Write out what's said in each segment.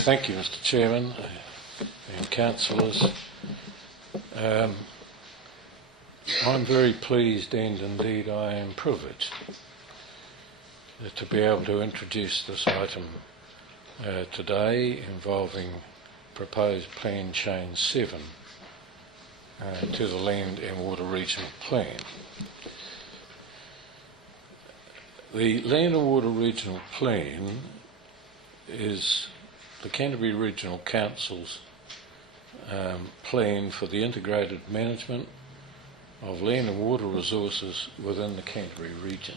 Thank you, Mr. Chairman and councillors. I'm very pleased, and indeed I am privileged to be able to introduce this item today involving proposed Plan Change 7 to the Land and Water Regional Plan. The Land and Water Regional Plan is the Canterbury Regional Council's plan for the integrated management of land and water resources within the Canterbury region.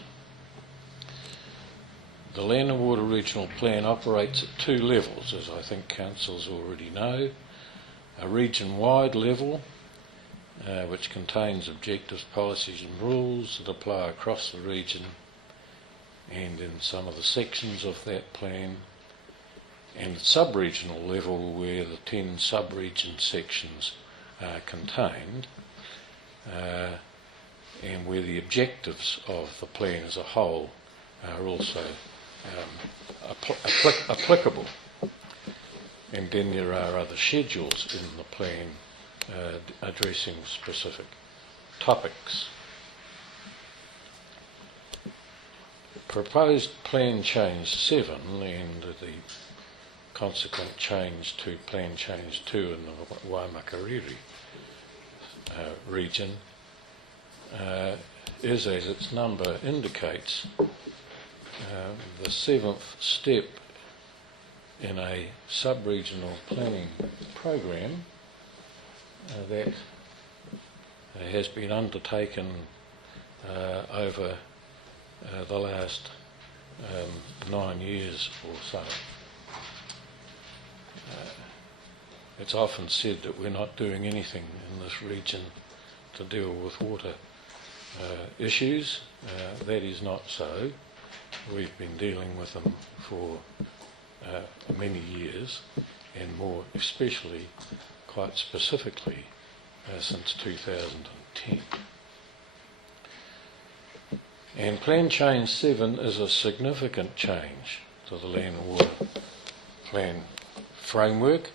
The Land and Water Regional Plan operates at two levels, as I think councils already know. A region-wide level, which contains objectives, policies and rules that apply across the region and in some of the sections of that plan, and sub-regional level where the 10 sub-region sections are contained, and where the objectives of the plan as a whole are also applicable. And then there are other schedules in the plan addressing specific topics. Proposed Plan Change 7 and the consequent change to Plan Change 2 in the Waimakariri region is, as its number indicates, the 7th step in a sub-regional planning program that has been undertaken over the last 9 years or so. It's often said that we're not doing anything in this region to deal with water issues. That is not so. We've been dealing with them for many years, and more especially, quite specifically, since 2010. And Plan Change 7 is a significant change to the Land and Water Plan framework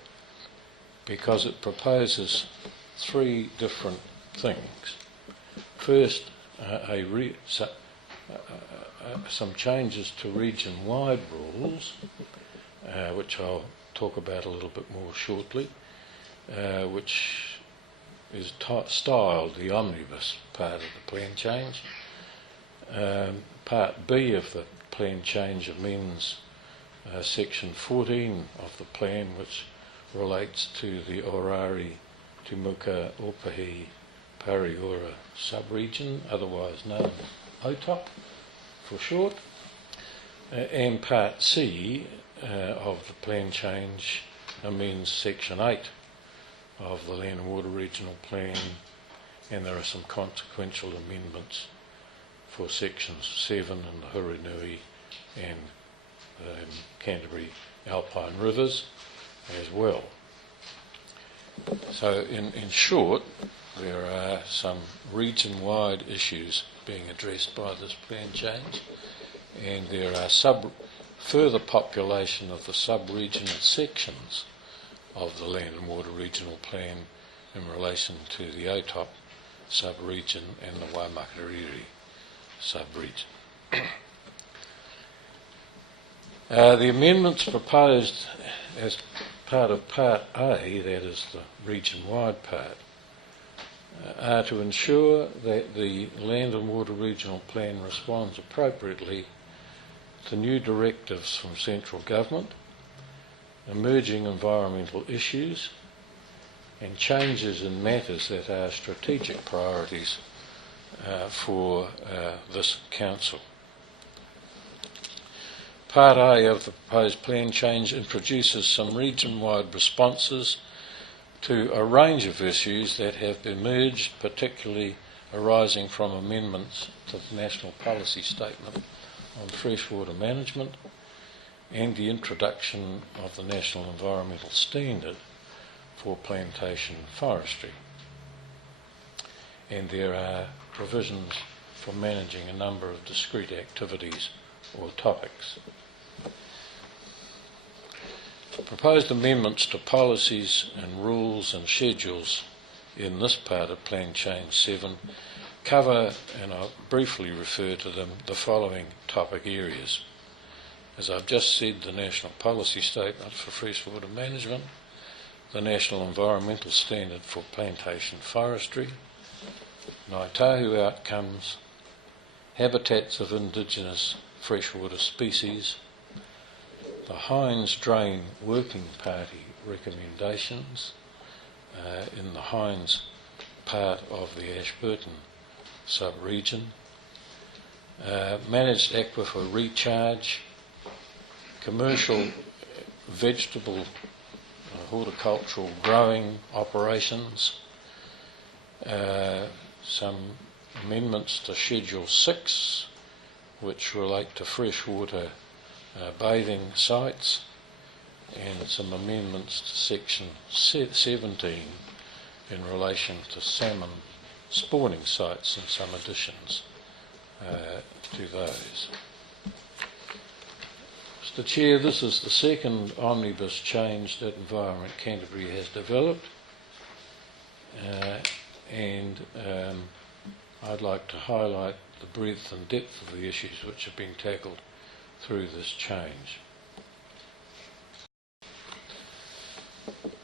because it proposes three different things. First, some changes to region-wide rules, which I'll talk about a little bit more shortly, which is styled the omnibus part of the plan change. Part B of the plan change amends section 14 of the plan, which relates to the Orari, Timuka, Opahi, Pariora sub-region, otherwise known as OTOP for short. And Part C of the plan change amends section 8 of the Land and Water Regional Plan, and there are some consequential amendments for sections 7 in the Hurunui and Canterbury Alpine Rivers as well. So in short, there are some region-wide issues being addressed by this plan change, and there are further population of the sub-regional sections of the Land and Water Regional Plan in relation to the OTOP sub-region and the Waimakariri sub-region. The amendments proposed as part of Part A, that is the region-wide part, are to ensure that the Land and Water Regional Plan responds appropriately to new directives from central government, emerging environmental issues, and changes in matters that are strategic priorities for this council. Part A of the proposed plan change introduces some region-wide responses to a range of issues that have emerged, particularly arising from amendments to the National Policy Statement on Freshwater Management and the introduction of the National Environmental Standard for plantation forestry. And there are provisions for managing a number of discrete activities or topics. proposed amendments to policies and rules and schedules in this part of Plan Change 7 cover, and I'll briefly refer to them, the following topic areas. As I've just said, the National Policy Statement for Freshwater Management, the National Environmental Standard for Plantation Forestry, Ngāi Tahu outcomes, habitats of indigenous freshwater species, the Hines Drain Working Party recommendations in the Hines part of the Ashburton sub-region, managed aquifer recharge, commercial vegetable horticultural growing operations, some amendments to Schedule 6 which relate to freshwater bathing sites, and some amendments to Section 17 in relation to salmon spawning sites and some additions to those. Mr. Chair, this is the second omnibus change that Environment Canterbury has developed, and I'd like to highlight the breadth and depth of the issues which have been tackled through this change.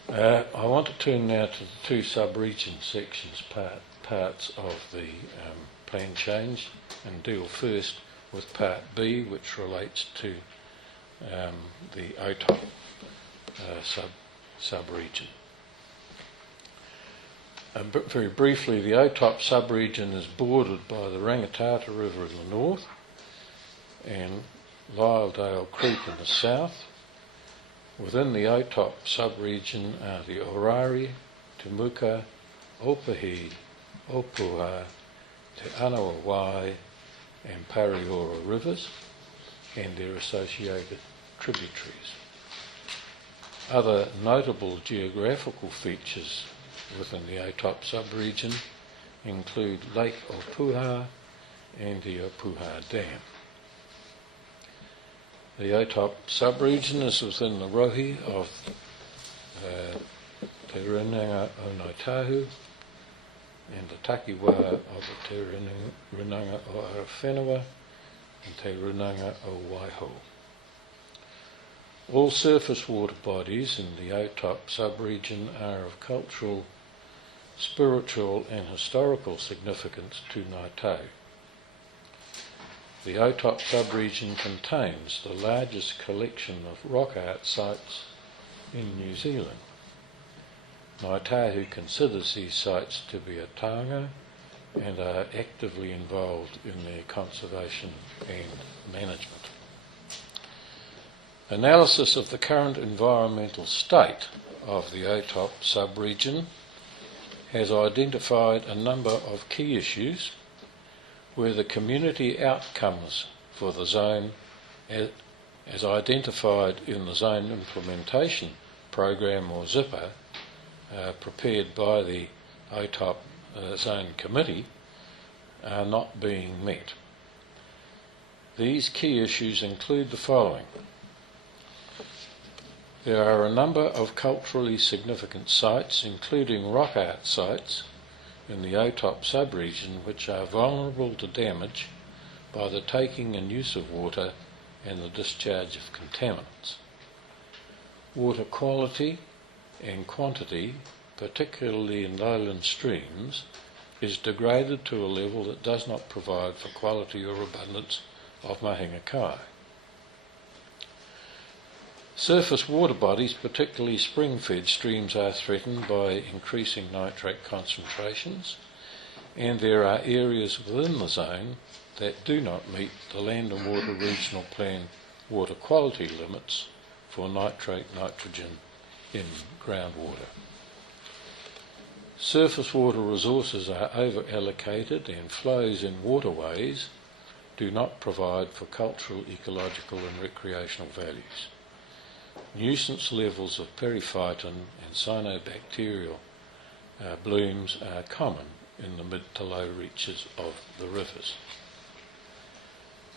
I want to turn now to the two sub-region sections parts of the plan change and deal first with Part B, which relates to the OTOP sub-region. Very briefly, the OTOP sub-region is bordered by the Rangitata River in the north and Lyledale Creek in the south. Within the OTOP sub-region are the Orari, Te Muka, Opahi, Opuha, Te Anawawai and Pariora rivers and their associated tributaries. Other notable geographical features within the OTOP sub-region include Lake Opuha and the Opuha Dam. The OTOP sub-region is within the rohe of Te Runanga o Ngāi Tahu and the takiwā of the Te Runanga o Arawhenua and Te Runanga o Waiho. All surface water bodies in the OTOP sub-region are of cultural, spiritual and historical significance to Ngāi Tahu. The OTOP sub-region contains the largest collection of rock art sites in New Zealand. Ngāi Tahu considers these sites to be a taonga and are actively involved in their conservation and management. Analysis of the current environmental state of the OTOP sub-region has identified a number of key issues where the community outcomes for the zone, as identified in the Zone Implementation Program or ZIPPA, prepared by the OTOP Zone Committee, are not being met. These key issues include the following. There are a number of culturally significant sites, including rock art sites, in the OTOP sub-region which are vulnerable to damage by the taking and use of water and the discharge of contaminants. Water quality and quantity, particularly in lowland streams, is degraded to a level that does not provide for quality or abundance of mahinga kai. Surface water bodies, particularly spring-fed streams, are threatened by increasing nitrate concentrations, and there are areas within the zone that do not meet the Land and Water Regional Plan water quality limits for nitrate nitrogen in groundwater. Surface water resources are over-allocated and flows in waterways do not provide for cultural, ecological and recreational values. Nuisance levels of periphyton and cyanobacterial blooms are common in the mid to low reaches of the rivers.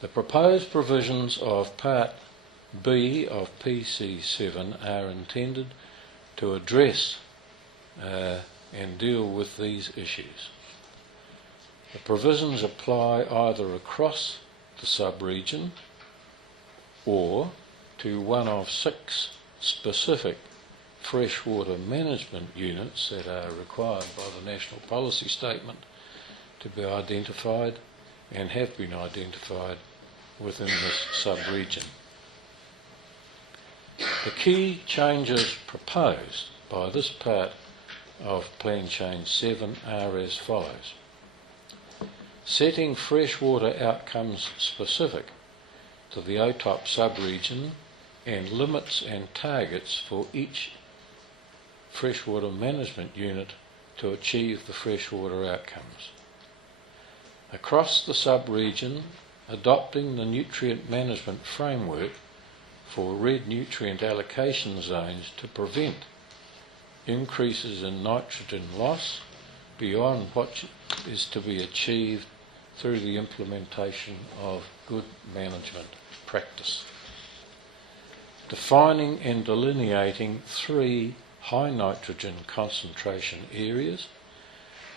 The proposed provisions of Part B of PC7 are intended to address and deal with these issues. The provisions apply either across the sub-region or to one of 6 specific freshwater management units that are required by the National Policy Statement to be identified and have been identified within this sub-region. The key changes proposed by this part of Plan Change 7 are as follows. Setting freshwater outcomes specific to the OTOP sub-region and limits and targets for each freshwater management unit to achieve the freshwater outcomes. Across the sub-region, adopting the nutrient management framework for red nutrient allocation zones to prevent increases in nitrogen loss beyond what is to be achieved through the implementation of good management practice. Defining and delineating 3 high nitrogen concentration areas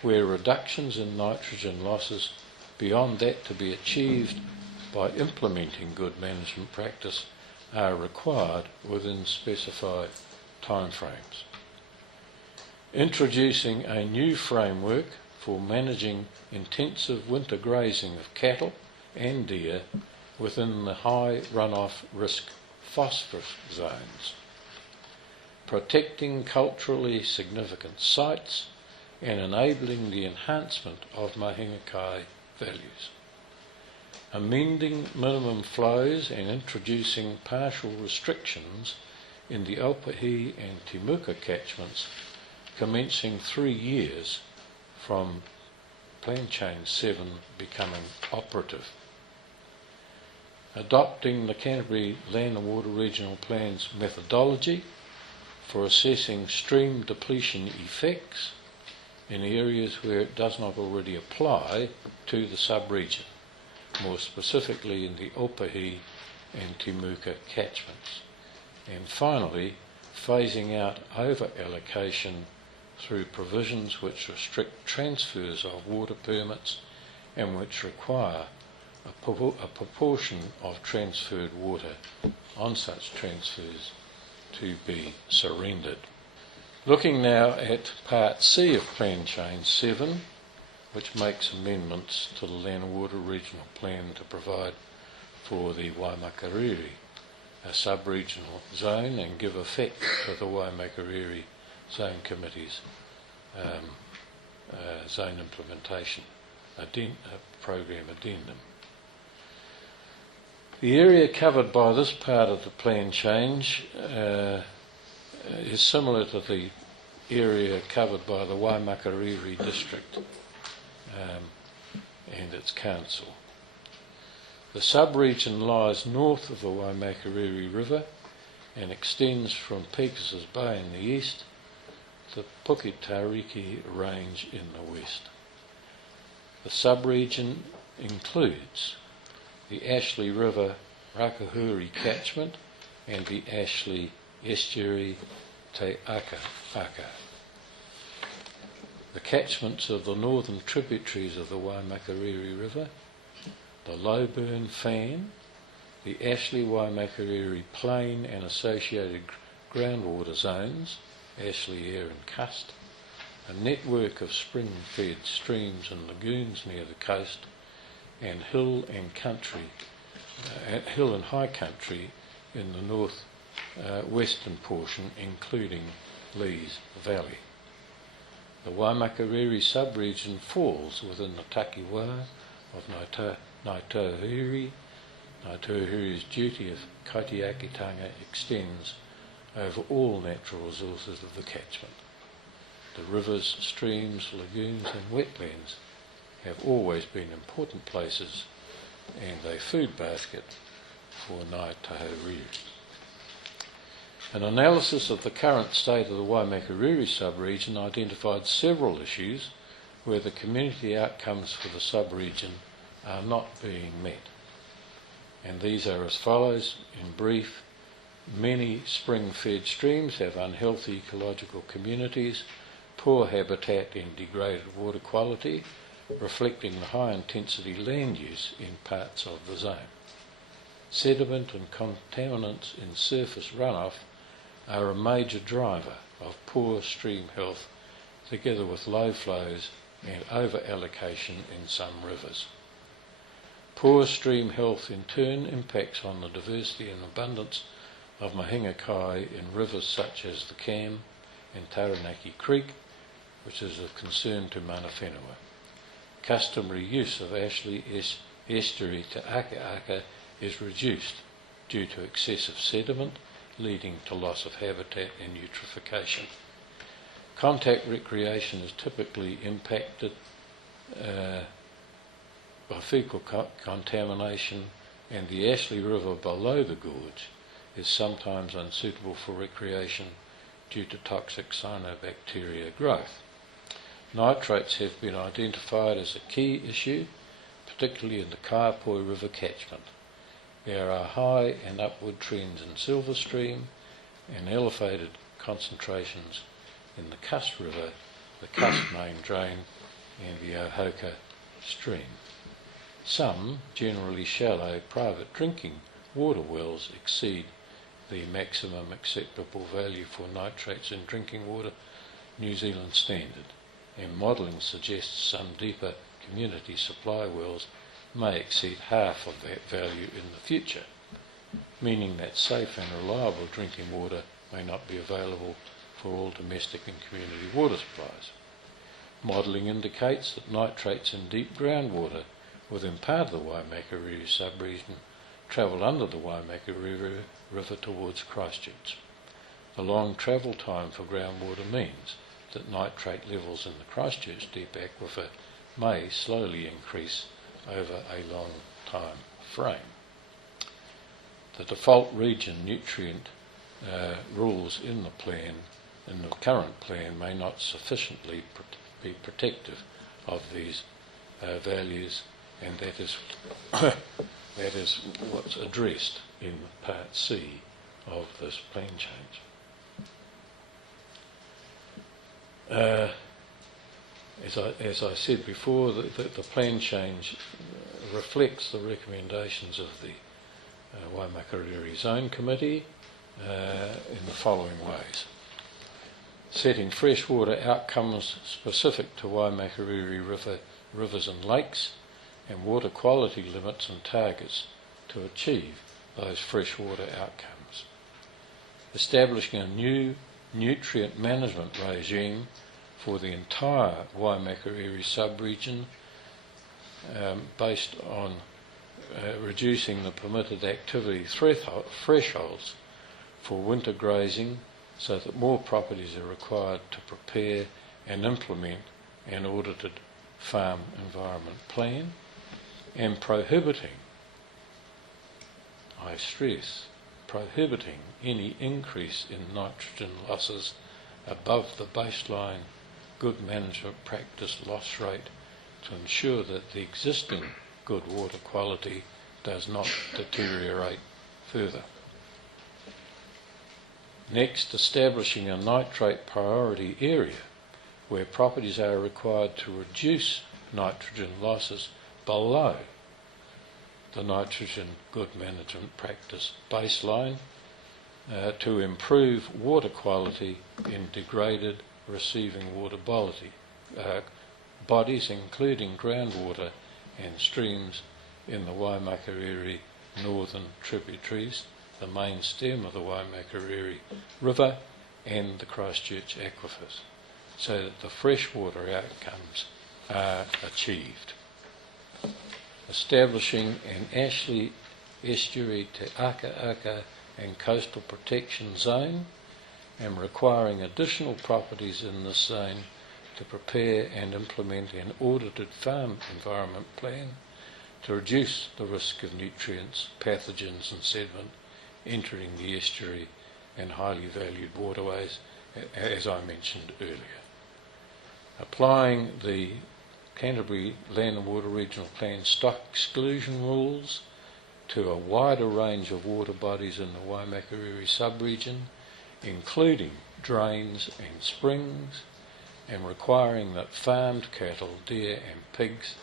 where reductions in nitrogen losses beyond that to be achieved by implementing good management practice are required within specified timeframes. Introducing a new framework for managing intensive winter grazing of cattle and deer within the high runoff risk phosphorus zones. Protecting culturally significant sites and enabling the enhancement of mahinga kai values. Amending minimum flows and introducing partial restrictions in the Aupōhi and Timuka catchments commencing 3 years from Plan Change 7 becoming operative. Adopting the Canterbury Land and Water Regional Plan's methodology for assessing stream depletion effects in areas where it does not already apply to the sub-region, more specifically in the Aupōhi and Timuka catchments. And finally, phasing out over-allocation through provisions which restrict transfers of water permits and which require a proportion of transferred water on such transfers to be surrendered. Looking now at Part C of Plan Change 7, which makes amendments to the Land and Water Regional Plan to provide for the Waimakariri, a sub-regional zone, and give effect to the Waimakariri Zone Committee's zone implementation program addendum. The area covered by this part of the plan change is similar to the area covered by the Waimakariri district and its council. The sub-region lies north of the Waimakariri River and extends from Pegasus Bay in the east to the Puketariki Range in the west. The sub-region includes the Ashley River Rakahuri catchment and the Ashley Estuary Te Aka. The catchments of the northern tributaries of the Waimakariri River, the Lowburn Fan, the Ashley Waimakariri Plain and associated groundwater zones, Ashley Air and Cust, a network of spring-fed streams and lagoons near the coast, and hill and high country in the north western portion, including Lees Valley. The Waimakariri sub-region falls within the takiwā of Ngāi Tahuhuri's duty of kaitiakitanga extends over all natural resources of the catchment. The rivers, streams, lagoons and wetlands have always been important places and a food basket for Ngāi Tahuhuri. An analysis of the current state of the Waimakariri sub-region identified several issues where the community outcomes for the sub-region are not being met. And these are as follows in brief: Many spring-fed streams have unhealthy ecological communities, poor habitat and degraded water quality, reflecting the high-intensity land use in parts of the zone. Sediment and contaminants in surface runoff are a major driver of poor stream health, together with low flows and over-allocation in some rivers. Poor stream health in turn impacts on the diversity and abundance of mahinga kai in rivers such as the Cam and Taranaki Creek, which is of concern to mana whenua. Customary use of Ashley estuary to aka is reduced due to excessive sediment, leading to loss of habitat and eutrophication. Contact recreation is typically impacted by fecal contamination, and the Ashley River below the gorge is sometimes unsuitable for recreation due to toxic cyanobacteria growth. Nitrates have been identified as a key issue, particularly in the Kaiapoi River catchment. There are high and upward trends in Silver Stream and elevated concentrations in the Cust River, the Cust main drain and the Ohoka Stream. Some, generally shallow, private drinking water wells exceed the maximum acceptable value for nitrates in drinking water New Zealand standard, and modelling suggests some deeper community supply wells may exceed half of that value in the future, meaning that safe and reliable drinking water may not be available for all domestic and community water supplies. Modelling indicates that nitrates in deep groundwater within part of the Waimakariri sub-region travel under the Waimakariri River towards Christchurch. The long travel time for groundwater means that nitrate levels in the Christchurch deep aquifer may slowly increase over a long time frame. The default region nutrient rules in the plan, in the current plan, may not sufficiently be protective of these values, and that is what's addressed in Part C of this plan change. As I said before, the plan change reflects the recommendations of the Waimakariri Zone Committee in the following ways. Setting freshwater outcomes specific to Waimakariri rivers and lakes, and water quality limits and targets to achieve those freshwater outcomes. Establishing a new nutrient management regime for the entire Waimakariri sub-region based on reducing the permitted activity thresholds for winter grazing, so that more properties are required to prepare and implement an audited farm environment plan, and prohibiting, I stress, prohibiting any increase in nitrogen losses above the baseline good management practice loss rate to ensure that the existing good water quality does not deteriorate further. Next, establishing a nitrate priority area where properties are required to reduce nitrogen losses below the nitrogen good management practice baseline to improve water quality in degraded receiving water bodies, including groundwater and streams in the Waimakariri northern tributaries, the main stem of the Waimakariri River and the Christchurch aquifers, so that the freshwater outcomes are achieved. Establishing an Ashley estuary to aka and coastal protection zone, and requiring additional properties in this zone to prepare and implement an audited farm environment plan to reduce the risk of nutrients, pathogens and sediment entering the estuary and highly valued waterways, as I mentioned earlier. Applying the Canterbury Land and Water Regional Plan stock exclusion rules to a wider range of water bodies in the Waimakariri sub-region, including drains and springs, and requiring that farmed cattle, deer and pigs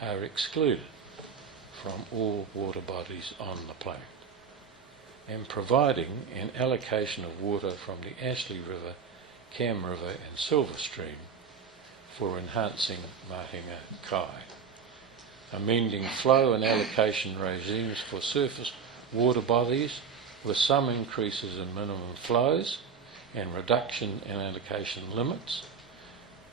are excluded from all water bodies on the plain, and providing an allocation of water from the Ashley River, Cam River and Silver Stream for enhancing mahinga kai, amending flow and allocation regimes for surface water bodies with some increases in minimum flows and reduction in allocation limits,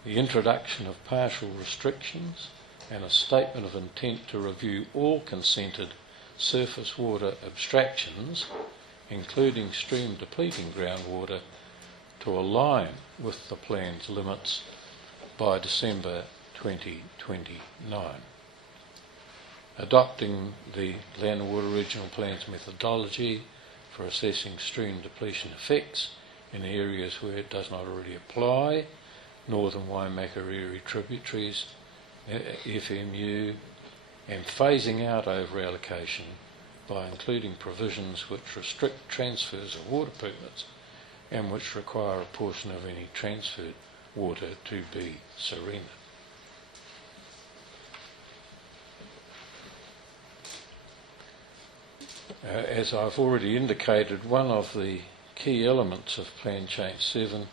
the introduction of partial restrictions and a statement of intent to review all consented surface water abstractions, including stream depleting groundwater, to align with the plan's limits by December 2029. Adopting the Land and Water Regional Plan's methodology for assessing stream depletion effects in areas where it does not already apply, Northern Waimakariri tributaries, FMU, and phasing out over-allocation by including provisions which restrict transfers of water permits and which require a portion of any transferred water to be surrendered. As I've already indicated, one of the key elements of Plan Change 7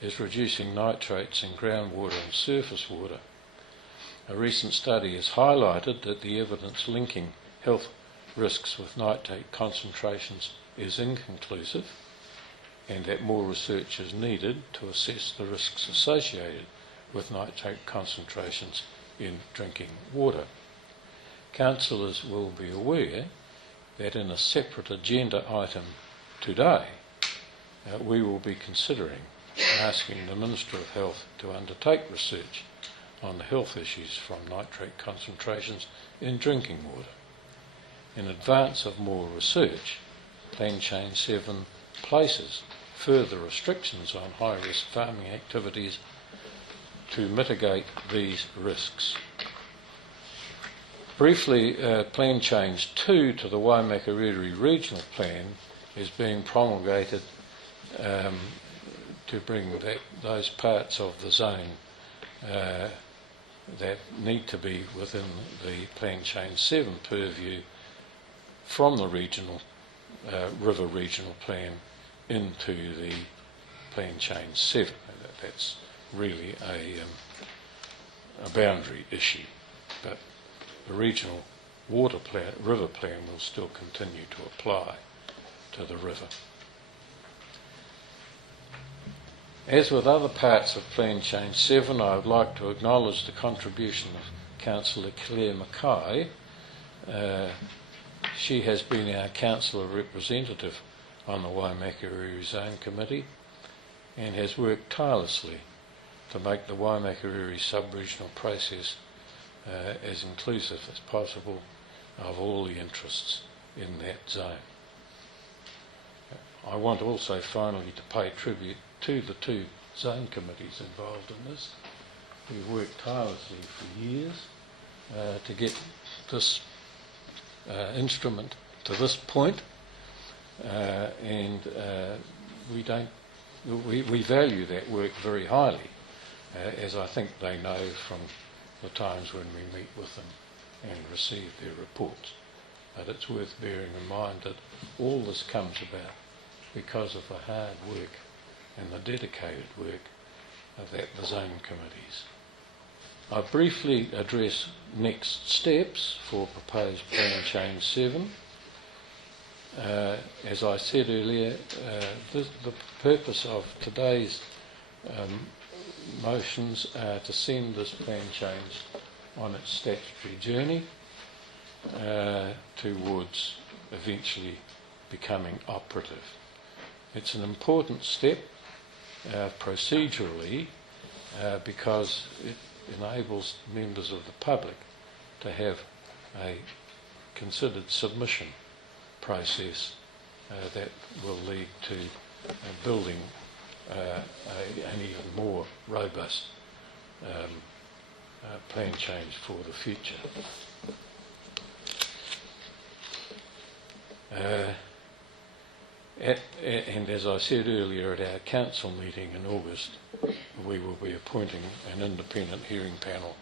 is reducing nitrates in groundwater and surface water. A recent study has highlighted that the evidence linking health risks with nitrate concentrations is inconclusive and that more research is needed to assess the risks associated with nitrate concentrations in drinking water. Councillors will be aware that in a separate agenda item today, we will be considering asking the Minister of Health to undertake research on the health issues from nitrate concentrations in drinking water. In advance of more research, Plan Change 7 places further restrictions on high-risk farming activities to mitigate these risks. Briefly, Plan Change 2 to the Waimakariri Regional Plan is being promulgated to bring those parts of the zone that need to be within the Plan Change 7 purview from the regional River Regional Plan into the Plan Change 7. That's really a boundary issue, but the regional water plan, river plan will still continue to apply to the river. As with other parts of Plan Change 7, I would like to acknowledge the contribution of Councillor Claire Mackay. She has been our councillor representative on the Waimakariri Zone Committee and has worked tirelessly to make the Waimakariri sub-regional process as inclusive as possible of all the interests in that zone. I want also finally to pay tribute to the two zone committees involved in this. We've worked tirelessly for years to get this instrument to this point, and we value that work very highly, as I think they know from the times when we meet with them and receive their reports. But it's worth bearing in mind that all this comes about because of the hard work and the dedicated work of the zone committees. I'll briefly address next steps for proposed Plan Change 7. As I said earlier, the purpose of today's motions are to send this plan change on its statutory journey towards eventually becoming operative. It's an important step procedurally because it enables members of the public to have a considered submission process that will lead to building an even more robust plan change for the future. And as I said earlier, at our council meeting in August, we will be appointing an independent hearing panel,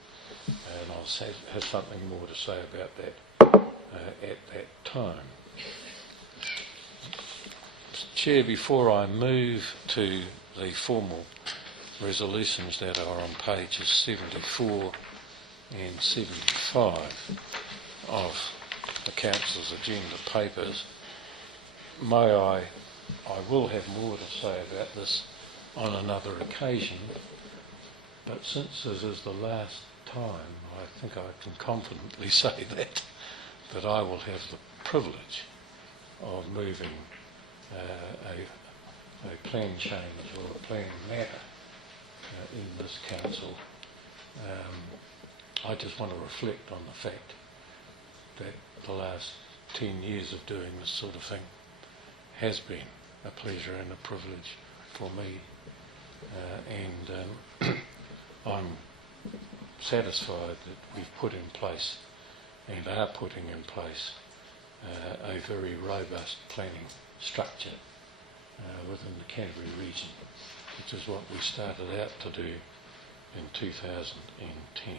and I'll have something more to say about that at that time. Chair, before I move to the formal resolutions that are on pages 74 and 75 of the Council's agenda papers, I will have more to say about this on another occasion, but since this is the last time, I think I can confidently say that I will have the privilege of moving a plan change or a plan matter in this council. I just want to reflect on the fact that the last 10 years of doing this sort of thing has been a pleasure and a privilege for me, and I'm satisfied that we've put in place and are putting in place a very robust planning structure within the Canterbury region, which is what we started out to do in 2010.